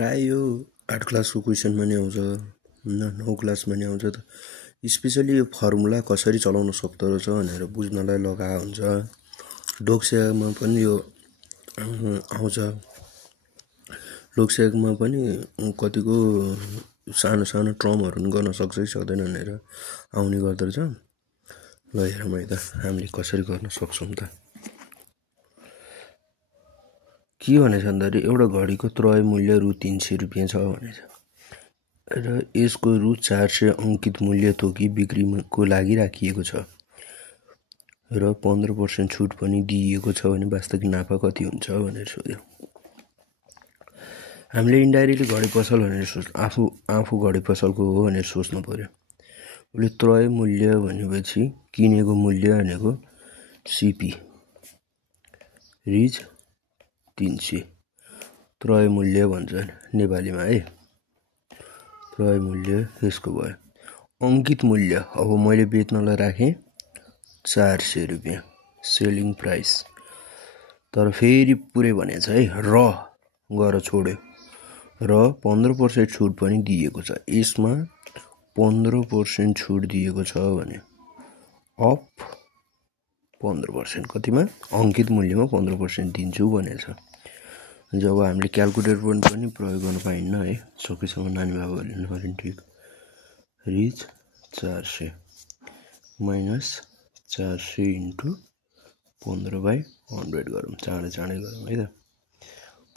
प्राय यो 8 क्लासको क्वेसनमा नि आउँछ, 9 क्लासमा नि आउँछ। स्पेसली यो फर्मुला कसरी चलाउन सक्दो रहेछ भनेर बुझ्नलाई लगाएको हुन्छ। डोक्सेमा पनि यो आउँछ। डोक्सेमा पनि कतिको सानो सानो ट्रमहरू पनि गर्न सक्छ कि सक्दैन भनेर आउने गर्दो रहेछ। ल हेरौँ है त हामीले कसरी गर्न सक्छौँ त। के भनेछ भन्दाखेरि एउटा घडीको क्रय मूल्य रु 300 रुपियाँ छ भनेछ र यसको रु 400 अङ्कित मूल्य तोकी बिक्रीको लागि राखिएको छ र 15% छुट पनि दिइएको छ भने वास्तविक नाफा कति हुन्छ भनेर सोध्यो। हामीले इन्डाइरेक्टली घडी पसल भनेर आफू घडी पसलको हो भनेर सोच्नु पर्यो। उसले क्रय मूल्य भनेपछि किनेको मूल्य भनेको सिपी रिज 300 क्रय मूल्य भन्छन् नेपालीमा है। क्रय मूल्य यसको भयो। अङ्कित मूल्य अब मैले बेच्नलाई राखेँ 400 रुपियाँ सेलिङ प्राइस, तर फेरि पुरै भनेछ है र गएर छोड्यो र 15% छुट पनि दिएको छ। यसमा 15% छुट दिएको छ भने अफ 15% कतिमा अङ्कित मूल्यमा 15% दिन्छु भनेछ। जब हामीले क्यालकुलेटर पनि प्रयोग गर्न पाइन्न है, सकेसम्म नानी बाबुहरूले नगर्नु ठिक। रिज 400 माइनस 400 इन्टु 15/100 गरौँ, चाँडै गरौँ है त।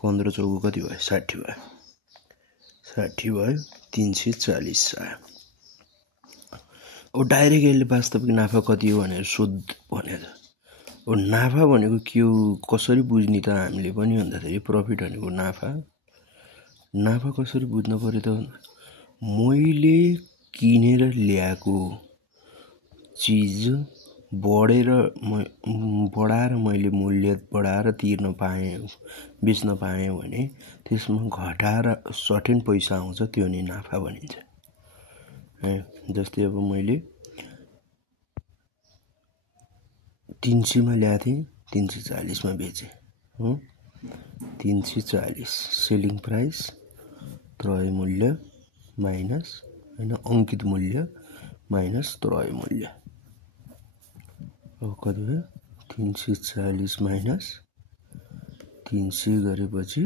15 चौको कति भयो 60 भयो, 60 भयो 340 आयो। अब डाइरेक्ट यसले वास्तविक नाफा कति हो भनेर सोध भनेर। अब नाफा भनेको के हो कसरी बुझ्ने त हामीले पनि भन्दाखेरि प्रफिट भनेको नाफा कसरी बुझ्न पर्यो त भन्दा मैले किनेर ल्याएको चिज बढाएर मैले मूल्य बढाएर तिर्न पाएँ बेच्न पाएँ भने त्यसमा घटाएर सर्टेन पैसा आउँछ, त्यो नै नाफा भनिन्छ। जस्तै अब मैले 300 मा ल्याएको थिएँ 340 मा बेचेँ, 340 सेलिङ प्राइस क्रय मूल्य माइनस अङ्कित मूल्य माइनस क्रय मूल्य। अब कति भयो 340 माइनस 300 गरेपछि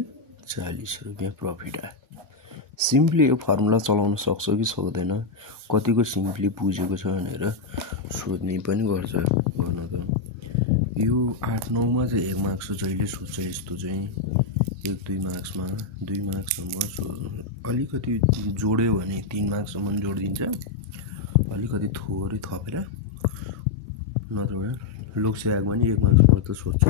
40 रुपियाँ प्रफिट आयो। सिम्पली यो फर्मुला चलाउन सक्छ कि सक्दैन, कतिको सिम्पली बुझेको छ भनेर सोध्ने पनि गर्छ गर्न त। यो 8-9 चाहिँ 1 मार्क्स जहिले सोध्छ यस्तो चाहिँ 1-2 मार्क्समा 2 मार्क्ससम्म अलिकति जोड्यो भने 3 मार्क्ससम्म जोडिदिन्छ, अलिकति थोरै थपेर नत्र लोकसेवामा नि 1 मार्क्स मात्र सोध्छ।